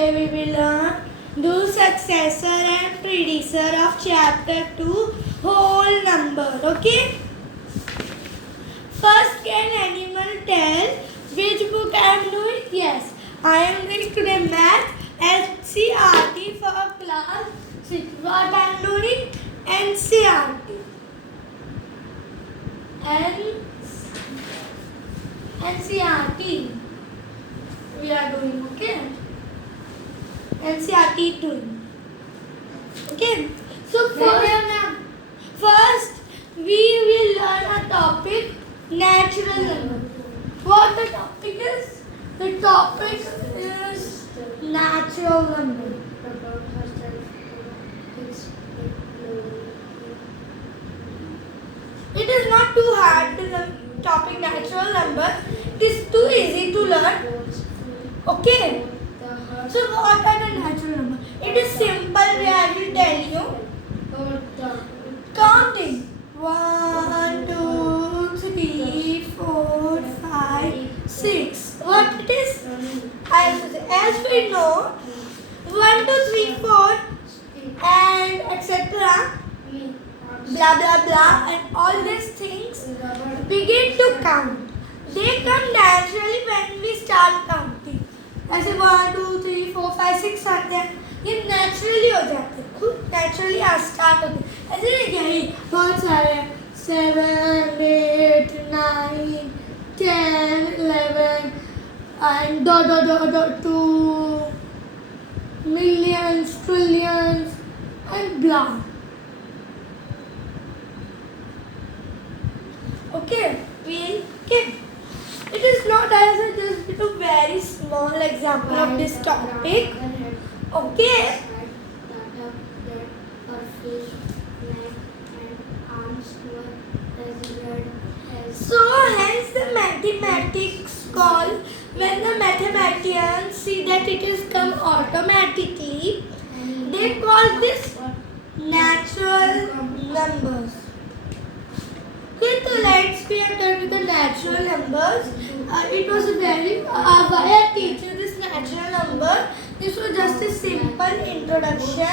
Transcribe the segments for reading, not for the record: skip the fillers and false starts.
Today we will learn do successor and predecessor of chapter 2 whole number. Okay. First, can anyone tell which book I am doing? Yes, I am doing today math NCERT for class 6. What I am doing? NCERT. NCERT. We are doing, okay? NCERT doing. Okay. So first we will learn a topic, natural number. What the topic is? The topic is natural number. It is not too hard to learn topic natural number. It is too easy to learn. Okay. So what are the natural number? It is simple where I will tell you. Counting. 1, 2, 3, 4, 5, 6. What it is? As we know, 1, 2, 3, 4 and etc. Blah blah blah and all these things begin to count. They come naturally when we start counting. ऐसे 1, 2, 3, 4, 5, 6 आते हैं, ये naturally हो जाते हैं, खुद naturally start होते हैं. ऐसे नहीं क्या ये बहुत सारे 7, 8, 9, 10, 11 and two millions, trillions and blah. Okay. It is not as a just a very small example of this topic. Okay. So hence the mathematics call, when the mathematicians see that it has come automatically, they call this natural numbers. Okay, so let's be done with the natural numbers. It was a very why I teach you this natural number. This was just a simple introduction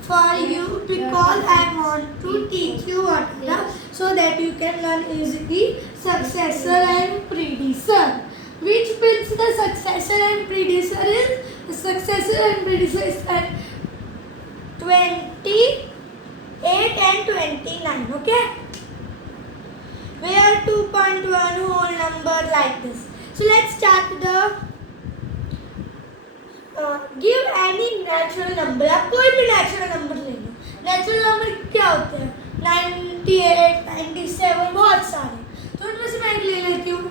for you because I want to teach you what are the, so that you can learn easily successor and predecessor. Which means the successor and predecessor is? The successor and predecessor is at 28 and 29. Okay. Where 2.1 whole number like this. So let's start with the give any natural number. आप कोई भी natural number ले लो. Natural number क्या होते हैं? 98, 97 बहुत सारे. तो उनमें से मैं एक ले लेती हूँ.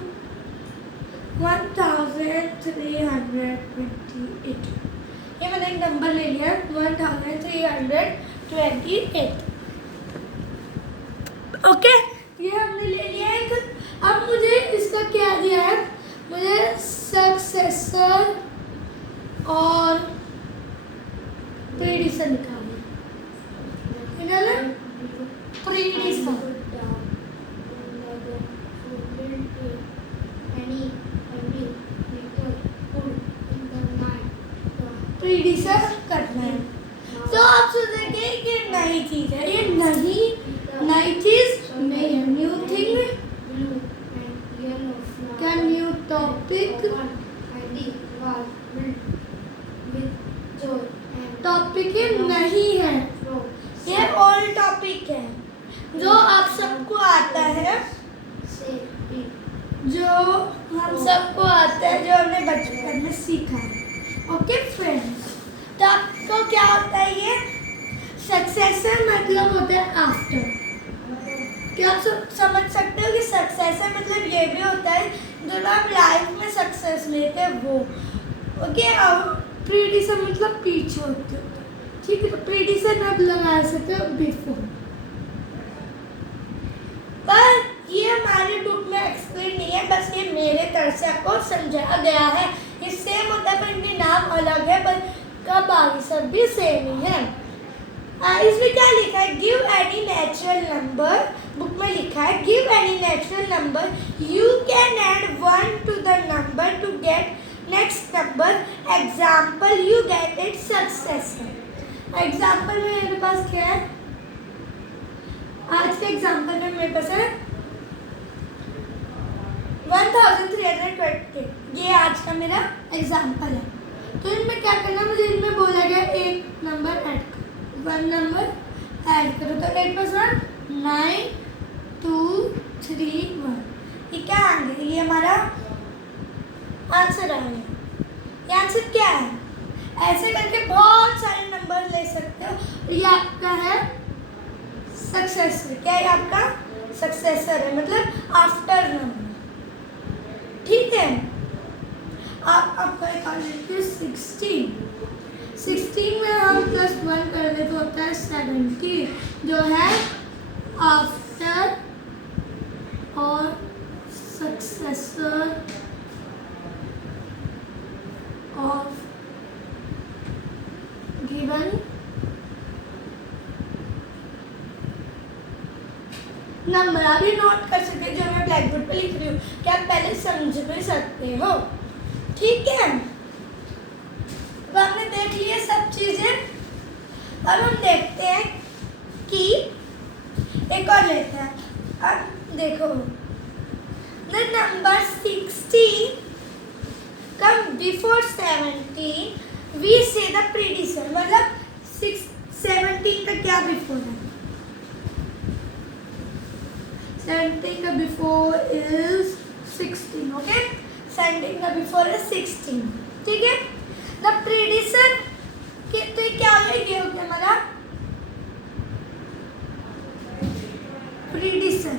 1328. ये मैंने एक नंबर ले लिया. 1328. ओके. ये हमने ले लिया है. अब मुझे इसका क्या दिया है? मुझे सक्सेसर और प्रीडिसेसर निकालना है. प्रीडिसेसर प्रीडिसेसर करना है. तो आप सोचेंगे कि नई चीज है. ये नई चीज नहीं है. New thing. क्या न्यू टॉपिक? टॉपिक ये नहीं है. ये ओल्ड टॉपिक है जो आप सबको आता है, जो हम सबको आता है, जो हमने बचपन में सीखा है. Okay friends. तो आपको क्या होता है? ये सक्सेसर मतलब होता है आफ्टर. क्या आप सब समझ सकते हो कि सक्सेसर मतलब ये भी होता है जो आप लाइफ में सक्सेस लेते हैं वो. ओके. और प्रीडिसेसर मतलब पीछे होते हैं. ठीक है. तो प्रीडिसेसर आप लगा सकते हो बिफोर. पर ये हमारे बुक में एक्सप्लेन नहीं है, बस ये मेरे तरफ से आपको समझाया गया है. ये सेम होता है पर इनके नाम अलग है, पर कब आगे सब भी सेम ही है. इसमें क्या लिखा है? Give any natural number. Book में लिखा है give any natural number. You can add 1 to the number to get next number example you get it successor. Example में मेरे पास क्या है, आज के एग्जाम्पल में मेरे पास है 1320। ये आज का मेरा एग्जाम्पल है। तो इनमें क्या करना, मुझे इनमें बोला गया एक नंबर ऐड करो, 1 नंबर ऐड करो। तो 8 + 1 9 2 3 1। ये क्या आएंगे, ये हमारा आंसर आएगा। ये आंसर क्या है, ऐसे करके बहुत सारे नंबर ले सकते हो। ये आपका है सक्सेसर। क्या है आपका सक्सेसर है, मतलब आफ्टर नंबर। ठीक है, आपका एक और 16 में हम +1 कर दे तो होता है 17, जो है आफ्टर और सक्सेसर ऑफ गिवन नंबर। अभी नोट कर सकते हैं जो मैं ब्लैक बोर्ड पे लिख रही हूँ, क्या आप पहले समझ भी सकते हो। ठीक है, तो आपने देख लिया सब चीजें। अब हम देखते हैं कि एक और लेते हैं। अब देखो, the number 16 come before 17 we say the predecessor. मतलब 17 का क्या बिफोर है, 17 का बिफोर इज 16। ओके, 17 का बिफोर इज 16। ठीक है, द प्रीडिसर के तो क्या ये हो गया हमारा प्रीडिसर।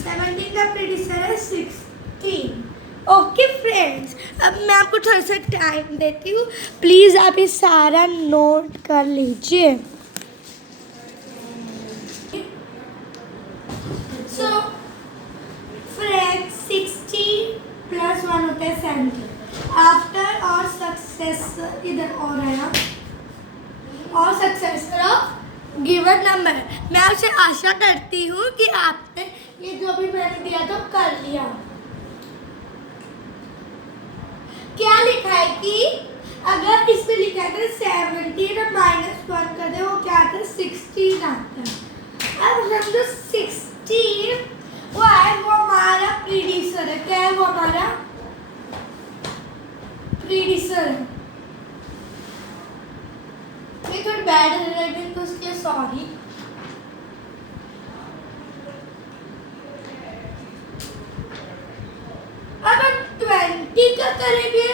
17 का प्रीडिसर है 16। ओके फ्रेंड्स, अब मैं आपको थोड़ा सा टाइम देती हूँ, प्लीज़ आप ये सारा नोट कर लीजिए। सो फ्रेंड्स 16 + 1 होता है 17। आफ्टर और सक्सेसर इधर और आया, और सक्सेसर ऑफ गिवन नंबर। मैं आपसे आशा करती हूँ कि आपने ये जो भी मैंने दिया था कर लिया। क्या लिखा है कि अगर इस पे लिखा है 17 और -1 कर दे, वो क्या आता है 16 आता है। अब हम जो 16 वो है वो हमारा प्रीडिसर है। क्या है वो हमारा प्रीडिसर है। ये थोड़ी बैड हैंडराइटिंग तो उसके लिए सॉरी। अब हम 20 का करेंगे।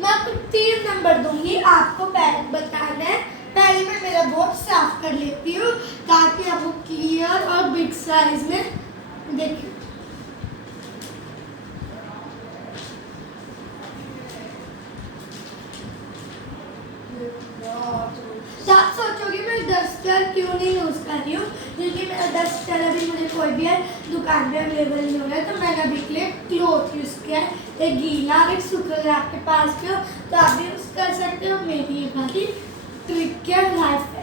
मैं आपको 3 नंबर दूंगी, आपको पहले बताना है। पहले मैं मेरा बोर्ड साफ कर लेती हूँ ताकि आपको क्लियर और बिग साइज में देखिए। आप सोचोगे मैं डस्टर क्यों नहीं यूज़ कर रही हूँ, क्योंकि मेरा डस्टर अभी मुझे कोई भी है दुकान पे अवेलेबल नहीं हो रहा है। तो मैंने अभी के लिए क्लॉथ यूज़ किया है, एक गीला और एक सूखा। अगर आपके पास भी हो तो आप भी यूज़ कर सकते हो। मेरी ये बाकी ट्रिक क्या लाइफ है,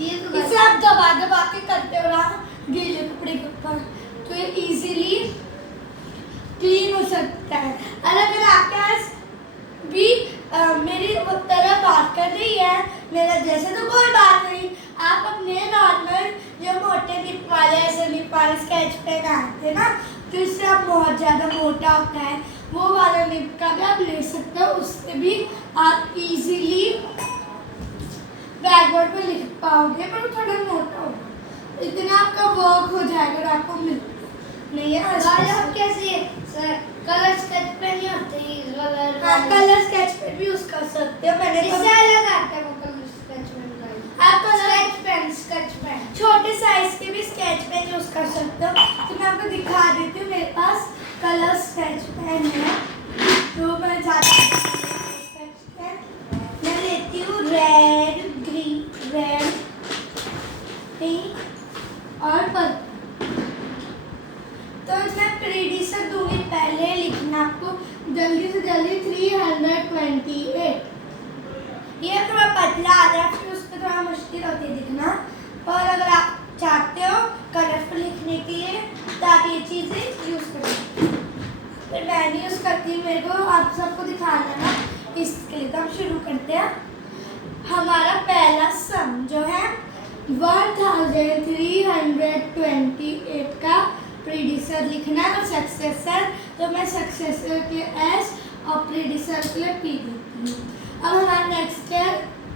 इसे आप दबा दबा के करते हो ना गीले कपड़े के ऊपर, तो ये इजीली क्लीन हो सकता है। और अगर आपके पास भी मेरी तरह बात कर रही है मेरा जैसे, तो कोई बात नहीं, आप अपने नॉर्मल जो मोटे निप वाले ऐसे निप वाले स्केच पेन आते हैं ना, तो इससे आप बहुत ज़्यादा मोटा होता है, वो वाला निप का भी आप ले सकते हो। उससे भी आप इजीली ब्लैक बोर्ड पे लिख पाओगे, पर थोड़ा मोटा होगा, इतना आपका वर्क हो जाएगा और आपको मिल नहीं है। आप कैसे कलर स्केच पेन नहीं होते, कलर स्केच पेन भी यूज कर सकते हो। मैंने इससे अलग आता है वो कलर स्केच पेन का। आप स्केच पेन छोटे साइज के भी स्केच पेन यूज कर सकते हो। तो मैं आपको दिखा देती हूँ, मेरे पास कलर स्केच पेन है। तो मैं जाती हूँ स्केच पेन, मैं लेती हूँ रेड, ग्रीन, रेड, पिंक और पर्पल। तो इसमें प्रीडिसर दूंगी, पहले लिखना आपको जल्दी से जल्दी 328। ये थोड़ा पतला आ रहा है, फिर उस पर थोड़ा मुश्किल होती है लिखना। और अगर आप चाहते हो कलरफुल लिखने के लिए तो आप ये चीज़ें यूज़ कर सकते हो। पर मैं नहीं यूज़ करती, मेरे को आप सबको दिखाना ना, इसके लिए। तो हम शुरू करते हैं। हमारा पहला सम जो है 1328 का प्रीडिसर लिखना है और सक्सेसर, तो मैं सक्सेसर के लिए S और प्रीडिसर के लिए P देती हूँ। अब हमारा नेक्स्ट है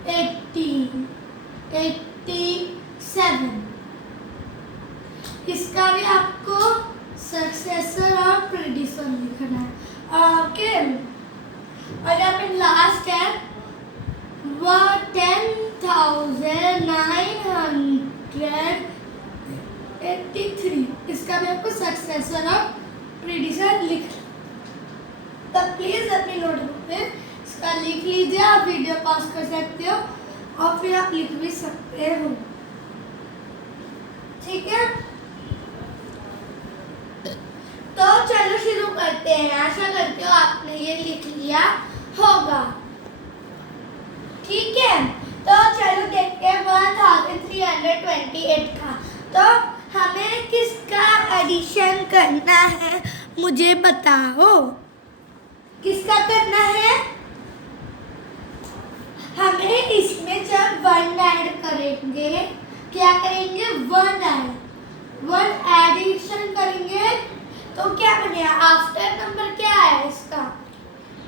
87। इसका भी आपको सक्सेसर और प्रीडिसर लिखना है। ओके, और यहाँ पे लास्ट है 10,983। इसका भी आपको सक्सेसर और प्रीडिसर लिखना। तब प्लीज अपनी नोटबुक पे इसका लिख लीजिए। आप वीडियो पॉज कर सकते हो और फिर आप लिख भी सकते हो, ठीक है। तो चलो शुरू करते हैं। आशा करती हूँ आपने ये लिख लिया होगा, ठीक है। तो चलो देखते हैं 1328 का। तो हमें किसका एडिशन करना है मुझे बताओ, किसका करना है? हमें इसमें जब 1 ऐड करेंगे, क्या करेंगे? 1 एडिशन करेंगे तो क्या बनेगा? आफ्टर नंबर क्या है इसका?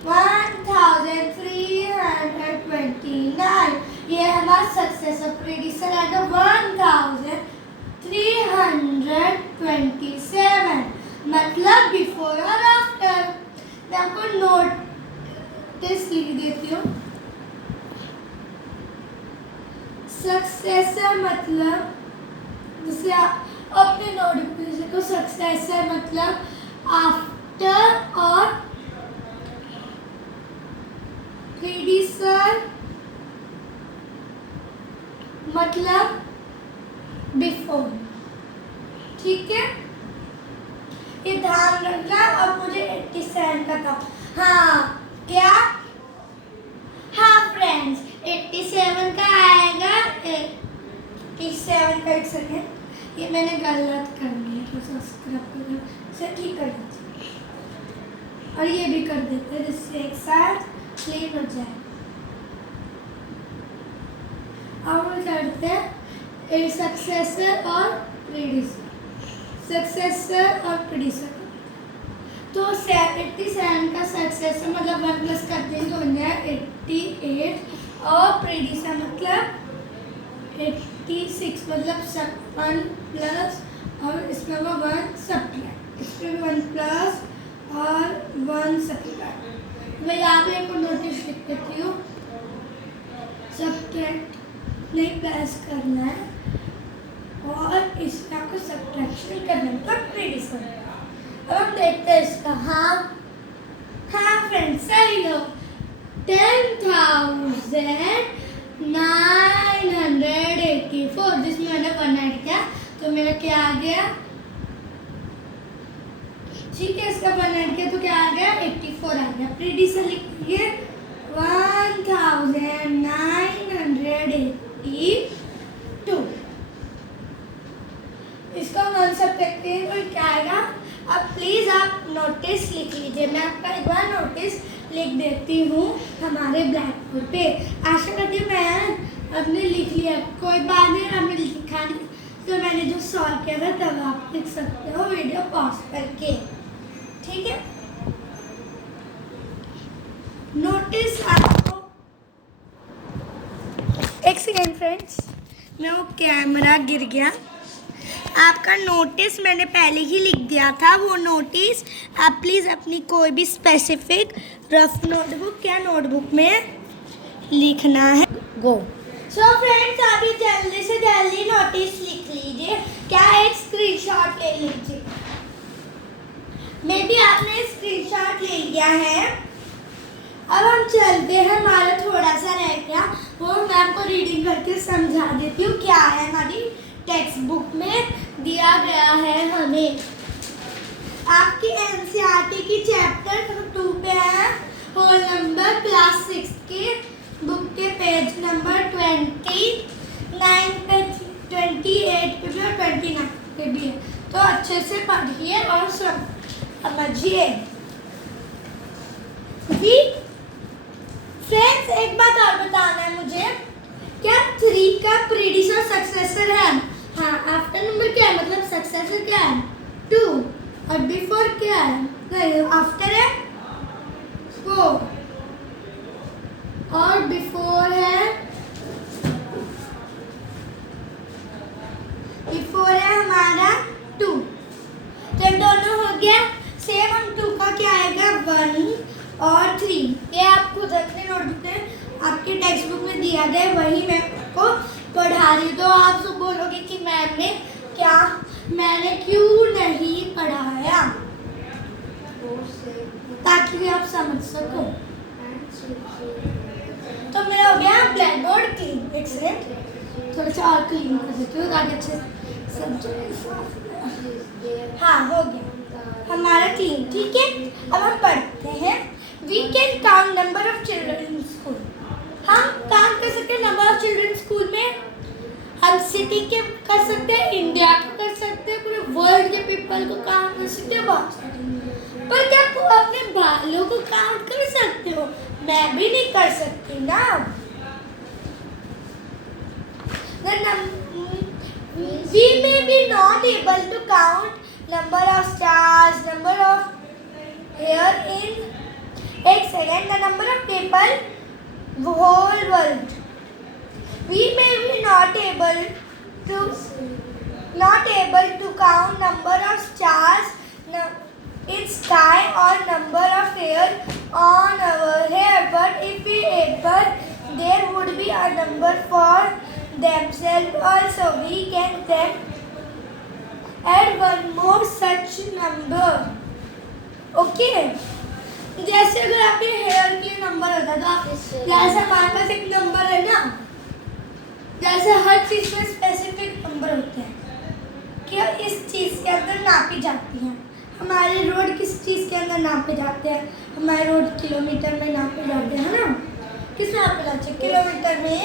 1329। ये हमारा सक्सेसर, प्रीडिसर आएगा 1327, मतलब बिफोर और आफ्टर। मैं आपको नोटिस लिख देती हूँ। सक्सेसर मतलब, जैसे आप अपने नोटिस को, सक्सेसर मतलब आफ्टर और प्रीडिसर मतलब बिफोर, ठीक है। ये ध्यान रखना। अब मुझे 87 का था। हाँ क्या? हाँ फ्रेंड्स, 87 का आएगा। 87 का, एक सेकेंड, ये मैंने गलत कर दिया, तो सब्सक्राइब से ठीक कर दीजिए और ये भी कर देते हैं जिससे एक साथ क्लीन हो जाए। अब हम करते हैं सक्सेसर और प्रीडिसर, सक्सेसर और प्रीडिसर। तो 87 का सक्सेसर मतलब 1 प्लस करते हैं तो बन जाएगा 88, और प्रीडिसर मतलब 86, मतलब 1 प्लस और इसमें वो 1 सब्ट्रैक्ट, इसमें 1 प्लस और 1 सब्ट्रैक्ट। मैं यहाँ पे एक नोटिस लिख देती हूँ, सब्ट्रैक्ट नहीं प्लस करना है और इसका आपको सब्ट्रैक्शन करना है, तो प्रीडिसर। अब हम देखते हैं इसका। हाँ फ्रेंड्स, सही लो। 10,984, जिसमें मैंने 1 ऐड किया तो मेरा क्या आ गया? ठीक है, इसका 1 ऐड किया तो क्या आ गया? 84 आ गया। प्रीडिसर लिखिए 1982। इसका 1 सब्ट्रैक्ट करें तो क्या आएगा? अब प्लीज आप नोटिस लिख लीजिए। मैं आपका एक बार नोटिस लिख देती हूँ हमारे ब्लैक बोर्ड पे। आशा करती हूँ मैं अपने लिख लिया, कोई बात नहीं, आपने लिखा नहीं तो मैंने जो सॉल्व किया था तब आप लिख सकते हो वीडियो पॉज करके, ठीक है। नोटिस आपको, एक सेकेंड फ्रेंड्स, मैं वो कैमरा गिर गया। आपका नोटिस मैंने पहले ही लिख दिया था। वो नोटिस आप प्लीज़ अपनी कोई भी स्पेसिफिक रफ नोटबुक या नोटबुक में लिखना है। गो। सो फ्रेंड्स, अभी जल्दी से जल्दी नोटिस लिख लीजिए, क्या एक स्क्रीनशॉट ले लीजिए। मे बी आपने स्क्रीनशॉट ले लिया है। अब हम चलते हैं, हमारा थोड़ा सा रह गया, वो मैं आपको रीडिंग करके समझा देती हूँ क्या है हमारी टेक्स्ट बुक में दिया गया है। हमें आपकी एनसीईआरटी की चैप्टर 2 पे है, होल नंबर क्लास 6 की बुक के पेज नंबर 29 पे, 28 पे भी और 29 पे भी है। तो अच्छे से पढ़िए और समझिए, वी फ्रेंड्स एक बात और बताना है मुझे, क्या 3 का प्रीडिसर सक्सेसर है? हाँ, आफ्टर नंबर क्या है, मतलब सक्सेसर क्या है? 2 और बिफोर क्या है? नहीं, आफ्टर है 4 और बिफोर है हमारा 2। जब दोनों हो गया सेम, हम 2 का क्या आएगा 1 और 3। ये आप खुद अपने नोटबुक में आपके टेक्स्ट बुक में दिया गया है, वही मैं आपको पढ़ा रही हूँ। तो आप सब बोलोगे कि मैंने क्यों नहीं पढ़ाया, ताकि आप समझ सको। तो मेरा हो गया ब्लैक बोर्ड क्लीन। एक्सीलेंट, थोड़ा सा और क्लीन कर देती हूँ ताकि अच्छे सब। हाँ, हो गया हमारा क्लीन। ठीक है, अब हम पढ़ते हैं। We can count number of children in school. हम काउंट कर सकते हैं नंबर ऑफ चिल्ड्रन स्कूल में। हम सिटी के कर सकते हैं, इंडिया के कर सकते हैं, पूरे वर्ल्ड के पीपल को काउंट कर सकते हैं, बहुत सारे। पर क्या तुम अपने बालों को काउंट कर सकते हो? मैं भी नहीं कर सकती ना। We may be not able to count number of stars, number of hair in एक second, the number of people, whole world. We may be not able to count number of stars in sky or number of hair on our hair, but if we able, there would be a number for themselves also. We can then add one more such number. Okay? जैसे अगर आपके hair के number होता तो आप जैसे हमारे पास एक नंबर है ना, जैसे हर चीज में स्पेसिफिक नंबर होते हैं कि इस चीज के अंदर नापी जाती हैं। हमारे रोड किस चीज के अंदर नापे जाते हैं? हमारे रोड किलोमीटर में नापे जाते हैं ना। किस में नापे जाते हैं? किलोमीटर में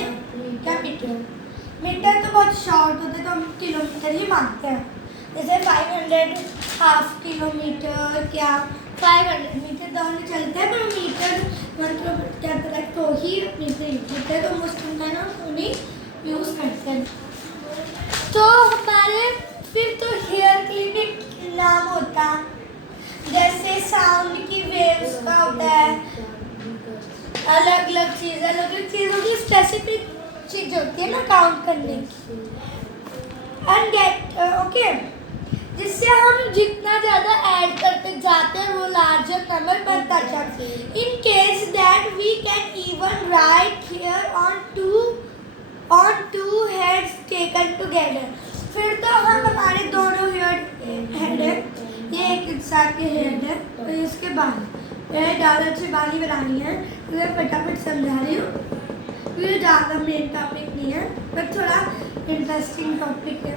क्या मीटर? मीटर तो बहुत शॉर्ट होते हैं, तो हम किलोमीटर ही मानते हैं। जैसे 500 हाफ किलोमीटर, क्या 500 मीटर दोनों चलते हैं, पर मीटर मतलब क्या तरह तो ही मीटर होते हैं, तो मुस्लिम का ना उन्हें यूज़ करते हैं। तो हमारे फिर तो हेयर क्लिनिक नाम होता, जैसे साउंड की वेव्स का होता है, अलग अलग चीज़ों की स्पेसिफिक चीज़ होती है ना काउंट करने की। एंड गेट ओके, जिससे हम जितना ज़्यादा ऐड करते जाते हैं वो लार्जर नंबर बनता जाता है। In case that we can even write here on two heads taken together. फिर तो हम हमारे दोनों हेड है, ये एक इंसान के हेड है और इसके बाल, ये ज़्यादा अच्छी बाल ही बनानी है, तो मैं फटाफट समझा रही हूँ। ये ज़्यादा मेन टॉपिक नहीं है, पर थोड़ा इंटरेस्टिंग टॉपिक है।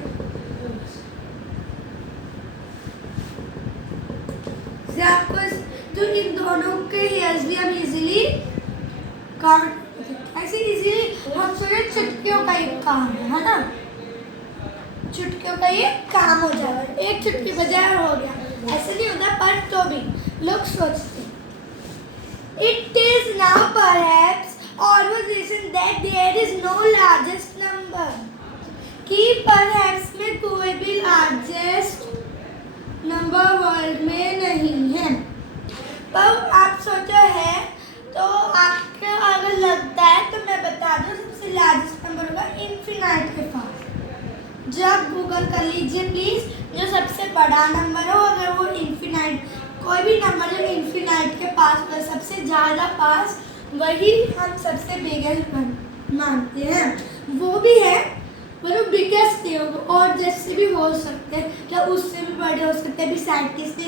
आपको जो इन दोनों के हेयर्स भी हम इजीली काउंट, ऐसे इजीली हम सोचे चुटकियों का एक काम है ना, चुटकियों का ये काम हो जाएगा, एक चुटकी बजाय हो गया। ऐसे नहीं होता, पर तो भी लोग सोचते। It is now perhaps observation that there is no largest number, कि perhaps में कोई भी largest नंबर वर्ल्ड में नहीं है। पर आप सोचो है, तो आपको अगर लगता है तो मैं बता दूं, सबसे लार्जेस्ट नंबर होगा इन्फिनाइट के पास। जब गूगल कर लीजिए प्लीज, जो सबसे बड़ा नंबर हो, अगर वो इन्फिनाइट, कोई भी नंबर जो इन्फिनाइट के पास हो, सबसे ज़्यादा पास, वही हम सबसे बिगेस्ट मानते हैं। वो भी है पर वो बिगेस्ट नहीं होगा, और जैसे भी हो सकते हैं, या उससे भी बड़े हो सकते हैं। अभी साइंटिस्ट ने